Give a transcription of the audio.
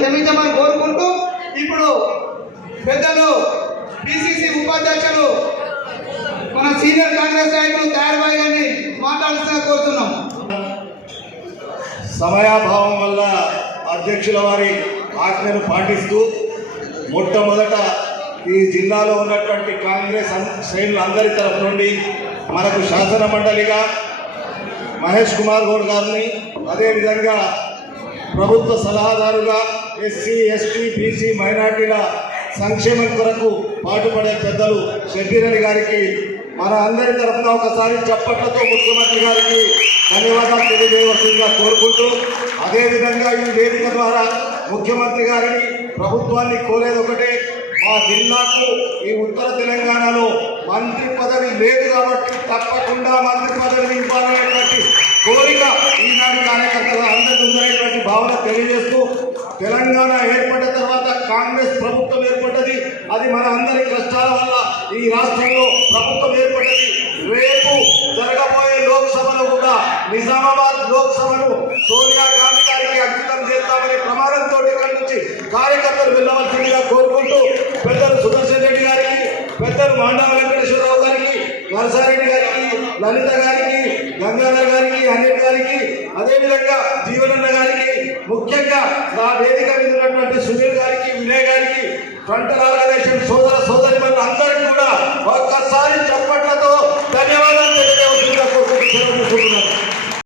క్షమించమని కోరుకుంటూ ఇప్పుడు పెద్దలు పిసిసి ఉపాధ్యక్షులు మన సీనియర్ కాంగ్రెస్ నాయకులు తయారుబాయి గారిని మాట్లాడుతున్నా కోరుతున్నాం. సమయాభావం వల్ల అధ్యక్షుల వారి ఆజ్ఞను పాటిస్తూ మొట్టమొదట ఈ జిల్లాలో ఉన్నటువంటి కాంగ్రెస్ శ్రేణులందరి తరఫు నుండి మనకు శాసన మండలిగా మహేష్ కుమార్ గౌడ్ గారిని, అదేవిధంగా ప్రభుత్వ సలహాదారుగా ఎస్సీ ఎస్టీ బీసీ మైనార్టీల సంక్షేమం కొరకు పాటుపడే పెద్దలు షబ్బీర్ అలీ గారికి మన అందరి తరఫున ఒకసారి చప్పట్లతో ముఖ్యమంత్రి గారికి ధన్యవాదాలు తెలియజేయవలసిందిగా కోరుకుంటూ, అదేవిధంగా ఈ వేదిక ద్వారా ముఖ్యమంత్రి గారిని ప్రభుత్వాన్ని కోరేది ఒకటే, మా జిల్లాకు ఈ ఉత్తర తెలంగాణలో మంత్రి పదవి లేదు కాబట్టి తప్పకుండా మంత్రి పదవిని ఇవ్వాలనేటువంటి కోరిక ఈనాటి కార్యకర్తల అందరికీ ఉందనేటువంటి భావన తెలియజేస్తూ, తెలంగాణ ఏర్పడిన తర్వాత కాంగ్రెస్ ప్రభుత్వం ఏర్పడ్డది. అది మన అందరి కష్టాల వల్ల ఈ రాష్ట్రంలో ప్రభుత్వం ఏర్పడ్డది. రేపు జరగబోయే లోక్సభలో కూడా నిజామాబాద్ లోక్సభను సోనియా గాంధీ గారికి అంకితం చేస్తామనే ప్రమాణంతో ఇక్కడి నుంచి కార్యకర్తలు వెళ్ళవలసిందిగా కోరుకుంటూ, పెద్దలు సుదర్శన్ రెడ్డి గారికి, పెద్దలు మాండవ వెంకటేశ్వరరావు గారికి, నరసారెడ్డి గారికి, లలిత గారికి, గంగాధర్ గారికి, అనిల్ గారికి, అదేవిధంగా జీవనన్న గారికి, ముఖ్యంగా నా వేదిక మీద ఉన్నటువంటి సునీల్ గారికి, వినయ్ గారికి, ఫ్రంటల్ ఆర్గనైజేషన్ సోదర సోదరి అందరికీ కూడా ఒక్కసారి